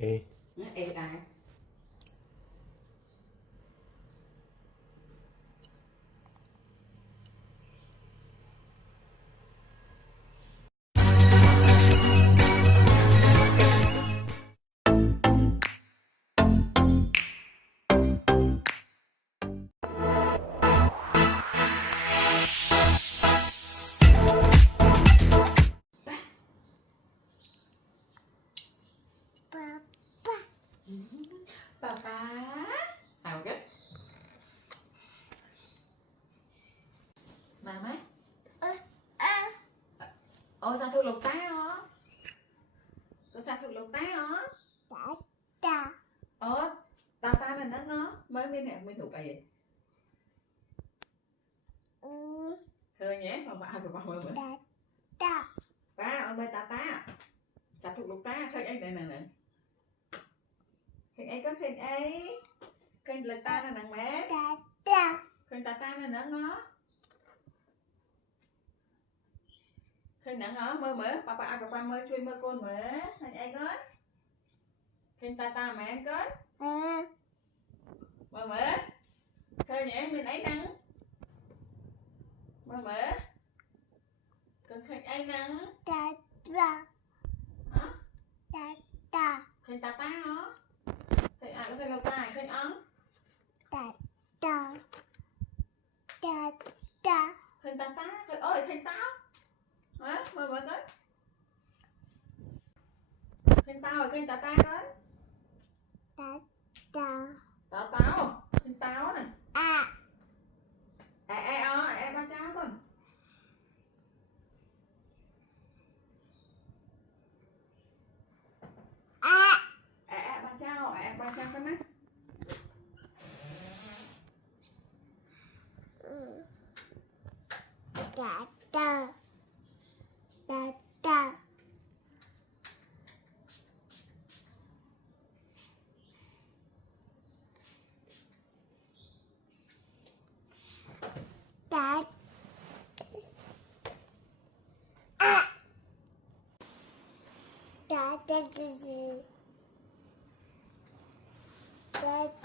Ê. Ê ai? Papa nào cái mama ôi sao thuộc lục tá hả con sao thuộc lục tá hả ta là nó mới mới nè mới thuộc bài gì khơi nhé mà bà của bà mới mới ba ông ơi ta sao thuộc lục tá khơi ấy này nè khơi ấy có khơi ấy khơi là ta là nặng mẹ khơi ta là nó khơi nặng hả mơ mở papa mơ chui mơ con mở khơi ấy có khơi ta mẹ anh có mơ mở khơi nhẹ mình ấy nặng mơ mở con khơi ấy nặng hả khơi ta hả khơi ai khơi lâu ta khơi ống khơi ta khơi ơi khơi táo hả mơ mở con khơi tao rồi khơi ta con táo khơi táo nè ba cháu con ba cháu con á Da